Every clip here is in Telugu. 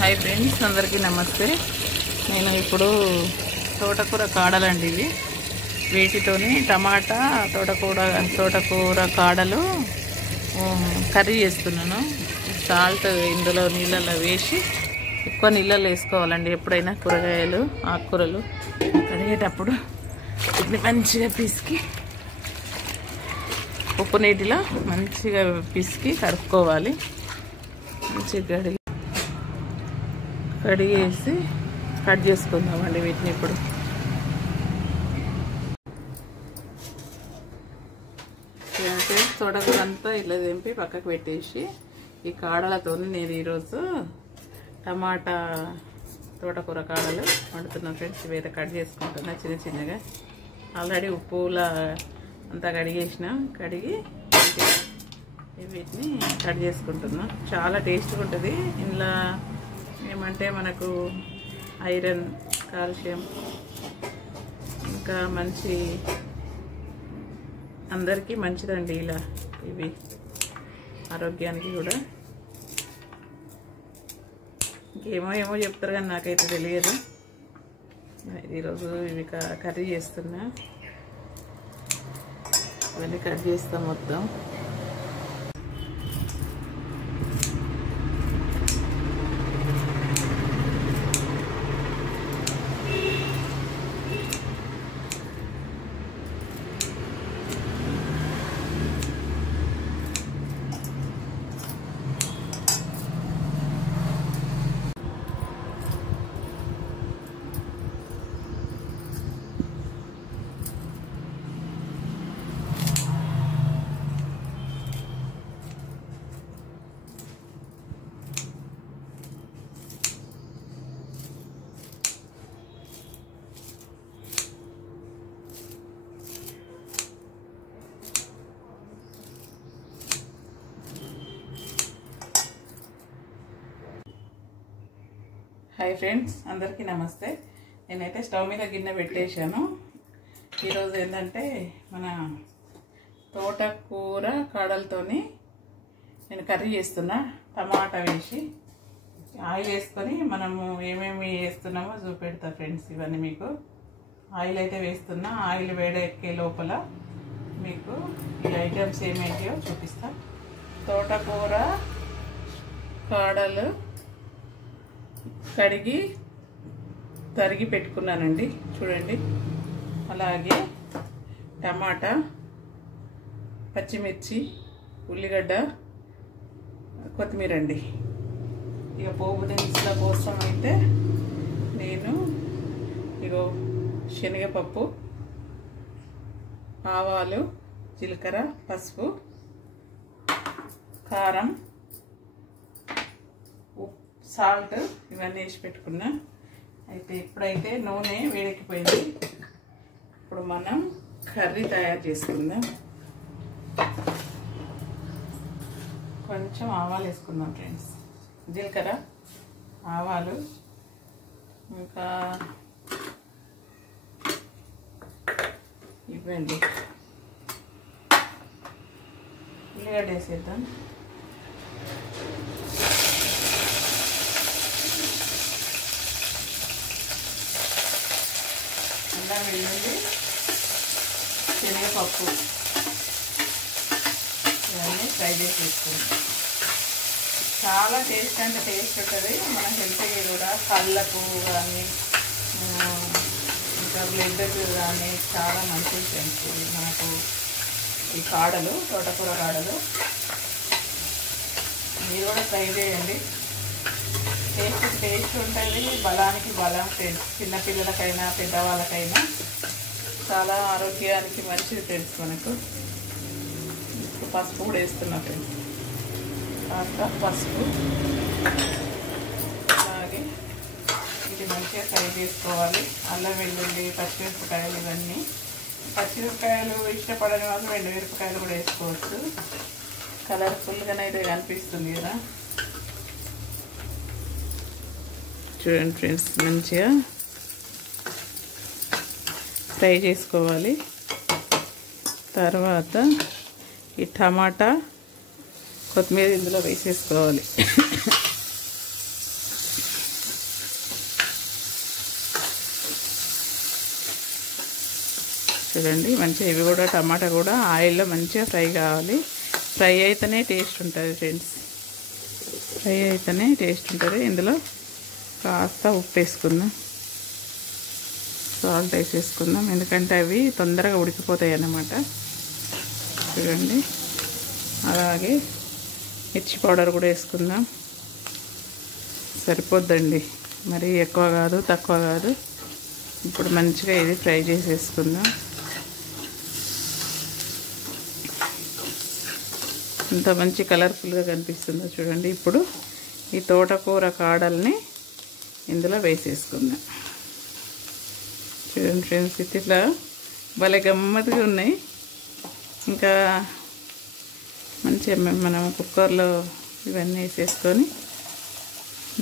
हाई फ्रेंड्स अंदर की नमस्ते నేను ఇప్పుడు తోటకూర కాడలండి ఇవి వీటితోని టమాటా తోటకూర కాడలు కర్రీ చేస్తున్నాను సాల్ట్ ఇందులో నీళ్ళలో వేసి ఎక్కువ నీళ్ళలో వేసుకోవాలండి ఎప్పుడైనా కూరగాయలు ఆకుకూరలు కడిగేటప్పుడు వీటిని మంచిగా పిసికి ఉప్పు నీటిలో మంచిగా పిసికి కడుక్కోవాలి మంచిగా కడిగేసి కట్ చేసుకుందామండి వీటిని ఇప్పుడు తోటకూర అంతా ఇలా తెంపి పక్కకు పెట్టేసి ఈ కాడలతో నేను ఈరోజు టమాటా తోటకూర కాడలు వండుతున్నాను ఫ్రెండ్స్ ఇవైతే కట్ చేసుకుంటున్నా చిన్న చిన్నగా ఆల్రెడీ ఉప్పులా అంతా కడిగి వీటిని కట్ చేసుకుంటున్నా చాలా టేస్ట్గా ఉంటుంది ఇందులో ఏమంటే మనకు ఐరన్ కాల్షియం ఇంకా మంచి అందరికీ మంచిదండి ఇలా ఇవి ఆరోగ్యానికి కూడా ఇంకేమో చెప్తారు కానీ నాకైతే తెలియదు ఈరోజు ఇవి కర్రీ చేస్తున్నా ఇవన్నీ కట్ చేస్తాం మొత్తం हाई फ्रेंड्स अंदर की नमस्ते నేనైతే స్టవ్ మీద గిన్నె పెట్టేశాను ఈ రోజు ఏందంటే మన తోటకూర కాడలతోని నేను కర్రీ చేస్తున్నా టమాటా వేసి ఆయిల్ వేసుకొని మనము ఏమేమి వేస్తున్నామో చూపెడతా ఫ్రెండ్స్ ఇవన్నీ మీకు ఆయిల్ అయితే వేస్తున్నా ఆయిల్ వేడెక్కే లోపల మీకు ఈ ఐటమ్స్ ఏమేంటియో చూపిస్తా తోటకూర కాడలు కడిగి తరిగి పెట్టుకున్నానండి చూడండి అలాగే టమాటా పచ్చిమిర్చి ఉల్లిగడ్డ కొత్తిమీర అండి ఇక పోపు దినుసుల కోసం అయితే నేను ఇగో శనగపప్పు ఆవాలు జీలకర్ర పసుపు కారం సాల్ట్ ఇవన్నీ వేసి పెట్టుకున్నా అయితే ఇప్పుడైతే నూనె వేడెక్కిపోయింది ఇప్పుడు మనం కర్రీ తయారు చేసుకుందాం కొంచెం ఆవాలు వేసుకుందాం ఫ్రెండ్స్ జీలకర్ర ఆవాలు ఇంకా ఇవ్వండి ఉల్లిగడ్డ వేసేద్దాం వెల్లుల్లి శనగపప్పు ఇవన్నీ ఫ్రై చేసి వేసుకుంటాం చాలా టేస్ట్ అంటే టేస్ట్ ఉంటుంది మన హెల్త్కి కూడా కళ్ళకు కానీ ఇంకా బ్లడ్కి కానీ చాలా మంచిది ఫ్రెండ్స్ మనకు ఈ కాడలు తోటకూర కాడలు మీరు కూడా ట్రై చేయండి టేస్ట్ ఉంటుంది బలానికి బలం ఫ్రెండ్స్ చిన్నపిల్లలకైనా పెద్దవాళ్ళకైనా చాలా ఆరోగ్యానికి మంచిది ఫ్రెండ్స్ మనకు పసుపు కూడా వేస్తున్నా ఫ్రెండ్స్ కాస్త పసుపు అలాగే ఇది మంచిగా ఫ్రై చేసుకోవాలి అల్లం వెల్లుల్లి పచ్చిమిరపకాయలు ఇవన్నీ పచ్చిమిరపకాయలు ఇష్టపడని వాళ్ళు ఎండుమిరపకాయలు కూడా వేసుకోవచ్చు కలర్ఫుల్గానే అయితే కనిపిస్తుంది కదా చూడండి ఫ్రెండ్స్ మంచిగా ఫ్రై చేసుకోవాలి తర్వాత ఈ టమాటా కొత్తిమీర ఇందులో వేసేసుకోవాలి చూడండి మంచిగా ఇవి కూడా టమాటా కూడా ఆయిల్లో మంచిగా ఫ్రై కావాలి. ఫ్రై అయితేనే టేస్ట్ ఉంటుంది ఫ్రెండ్స్, ఫ్రై అయితేనే టేస్ట్ ఉంటుంది. ఇందులో కాస్త ఉప్పు వేసుకుందాం, సాల్ట్ వేసేసుకుందాం, ఎందుకంటే అవి తొందరగా ఉడికిపోతాయి అన్నమాట. చూడండి అలాగే మిర్చి పౌడర్ కూడా వేసుకుందాం. సరిపోద్దండి, మరీ ఎక్కువ కాదు తక్కువ కాదు. ఇప్పుడు మంచిగా ఇది ఫ్రై చేసేసుకుందాం. ఇంత మంచి కలర్ఫుల్గా కనిపిస్తుందో చూడండి. ఇప్పుడు ఈ తోటకూర కాడల్ని ఇందులో వేసేసుకుందాం. చూడండి ఫ్రెండ్స్, ఇట్లా భలే గమ్మత్తుగా ఉన్నాయి. ఇంకా మంచిగా మనం కుక్కర్లో ఇవన్నీ వేసేసుకొని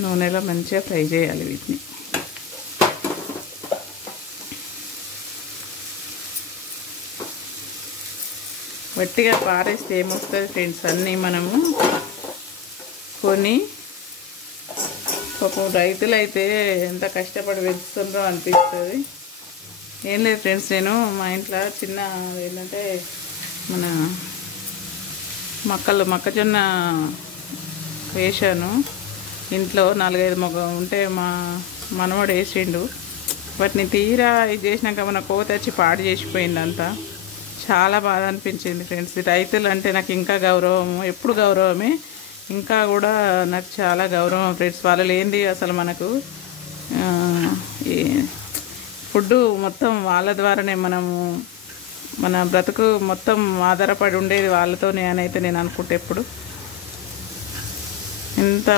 నూనెలో మంచిగా ఫ్రై చేయాలి వీటిని. వట్టిగా పారేస్తే ఏమొస్తుంది ఫ్రెండ్స్, అన్నీ మనము కొని పాపం రైతులు అయితే ఎంత కష్టపడి పెంచుతుందో అనిపిస్తుంది. ఏం లేదు ఫ్రెండ్స్, నేను మా ఇంట్లో చిన్న ఏంటంటే మన మొక్కజొన్న వేసాను. ఇంట్లో 4-5 మొగ్గ ఉంటే మా మనవడు వేసిండు. వాటిని తీరా ఇది చేసినాక మన కోత వచ్చి పాడు చేసిపోయింది అంతా. చాలా బాధ అనిపించింది ఫ్రెండ్స్. రైతులు అంటే నాకు ఇంకా గౌరవం, ఎప్పుడు గౌరవమే, ఇంకా కూడా నాకు చాలా గౌరవం ఫ్రెండ్స్. వాళ్ళు లేనిది అసలు మనకు ఫుడ్ మొత్తం వాళ్ళ ద్వారానే మనము మన బ్రతుకు మొత్తం ఆధారపడి ఉండేది వాళ్ళతోనే అని అయితే నేను అనుకుంటే, ఎప్పుడు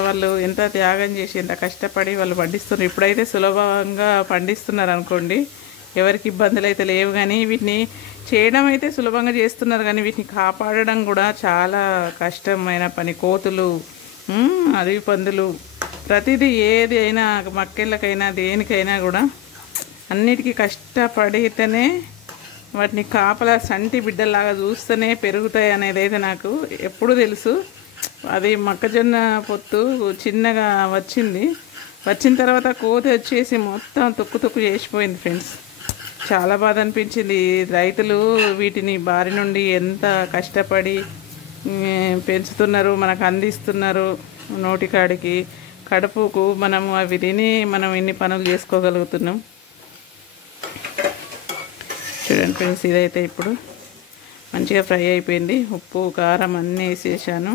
వాళ్ళు ఎంత త్యాగం చేసి ఎంత కష్టపడి వాళ్ళు పండిస్తున్నారు. ఇప్పుడైతే సులభంగా పండిస్తున్నారు అనుకోండి, ఎవరికి ఇబ్బందులు అయితే లేవు. కానీ వీటిని చేయడం అయితే సులభంగా చేస్తున్నారు, కానీ వీటిని కాపాడడం కూడా చాలా కష్టమైన పని. కోతులు, అడవి పందులు, ప్రతిదీ ఏది అయినా మక్కెళ్ళకైనా దేనికైనా కూడా అన్నిటికీ కష్టపడితేనే వాటిని కాపలా సంటి బిడ్డలాగా చూస్తేనే పెరుగుతాయి అనేది అయితే నాకు ఎప్పుడు తెలుసు. అది మొక్కజొన్న పొత్తు చిన్నగా వచ్చిన తర్వాత కోతి వచ్చేసి మొత్తం తుక్కు చేసిపోయింది ఫ్రెండ్స్. చాలా బాధ అనిపించింది. రైతులు వీటిని బారి నుండి ఎంత కష్టపడి పెంచుతున్నారు, మనకు అందిస్తున్నారు నోటికాడికి, కడుపుకు. మనము అవి తిని మనం ఇన్ని పనులు చేసుకోగలుగుతున్నాం. చూడండి ఫ్రెండ్స్, ఇదైతే ఇప్పుడు మంచిగా ఫ్రై అయిపోయింది. ఉప్పు కారం అన్నీ వేసేసాను.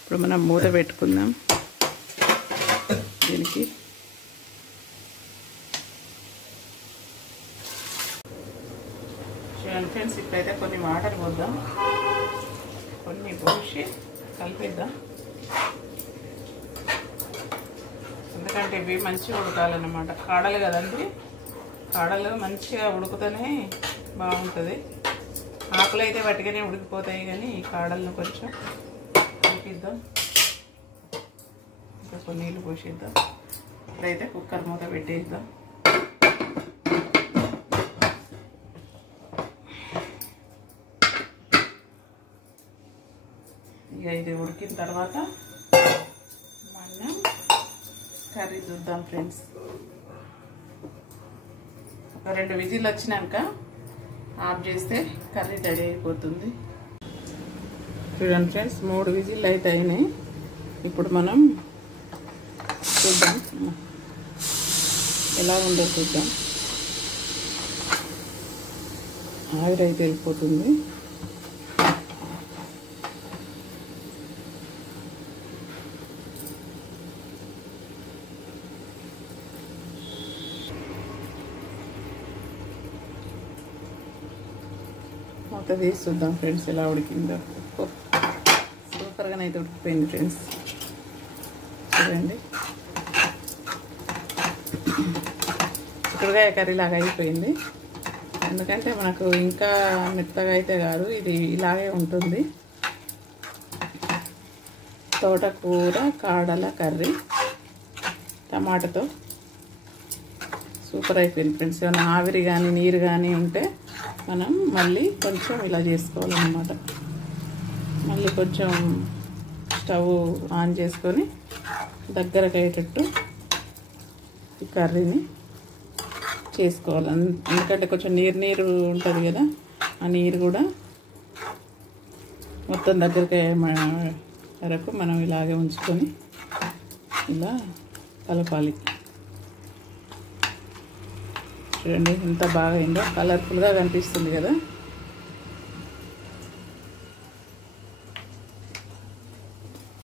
ఇప్పుడు మనం మూత పెట్టుకుందాం దీనికి. చూడండి ఫ్రెండ్స్, ఇప్పుడైతే కొన్ని వాటర్ పోద్దాం, కొన్ని పోసి కలిపేద్దాం. ఎందుకంటే ఇవి మంచిగా ఉడకాలన్నమాట. కాడలు కదండి, కాడలు మంచిగా ఉడుకుతూనే బాగుంటుంది. ఆకులు అయితే వాటిగానే ఉడికిపోతాయి, కానీ ఈ కాడలను కొంచెం ఉడికిద్దాం. ఇంకా కొన్ని నీళ్ళు పోసిద్దాం. ఇప్పుడైతే కుక్కర్ మూత పెట్టేద్దాం. ఇక ఇది ఉడికిన తర్వాత మనం కర్రీ చూద్దాం ఫ్రెండ్స్. ఒక 2 విజిల్ వచ్చినాక ఆఫ్ చేస్తే కర్రీ రెడీ అయిపోతుంది. చూడండి ఫ్రెండ్స్, 3 విజిల్ అయితే అయినాయి. ఇప్పుడు మనం చూద్దాం ఎలా ఉందో చూద్దాం. ఆవిరి అయితే వెళ్ళిపోతుంది. మూత తీసి చూద్దాం ఫ్రెండ్స్ ఎలా ఉడికిందో. సూపర్గానే అయితే ఉడికిపోయింది ఫ్రెండ్స్. చూడండి, చిక్కుడుకాయ కర్రీ లాగా అయిపోయింది. ఎందుకంటే మనకు ఇంకా మెత్తగా అయితే కాదు, ఇది ఇలాగే ఉంటుంది. తోటకూర కాడల కర్రీ టమాటాతో సూపర్ అయిపోయింది ఫ్రెండ్స్. ఏమైనా ఆవిరి కానీ నీరు కానీ ఉంటే మనం మళ్ళీ కొంచెం ఇలా చేసుకోవాలన్నమాట. మళ్ళీ కొంచెం స్టవ్ ఆన్ చేసుకొని దగ్గరకు అయ్యేటట్టు ఈ కర్రీని చేసుకోవాలి. ఎందుకంటే కొంచెం నీరు ఉంటుంది కదా, ఆ నీరు కూడా మొత్తం దగ్గరికి వరకు మనం ఇలాగే ఉంచుకొని ఇలా కలపాలి. చూడండి ఎంత బాగా అయిందో, కలర్ఫుల్గా కనిపిస్తుంది కదా.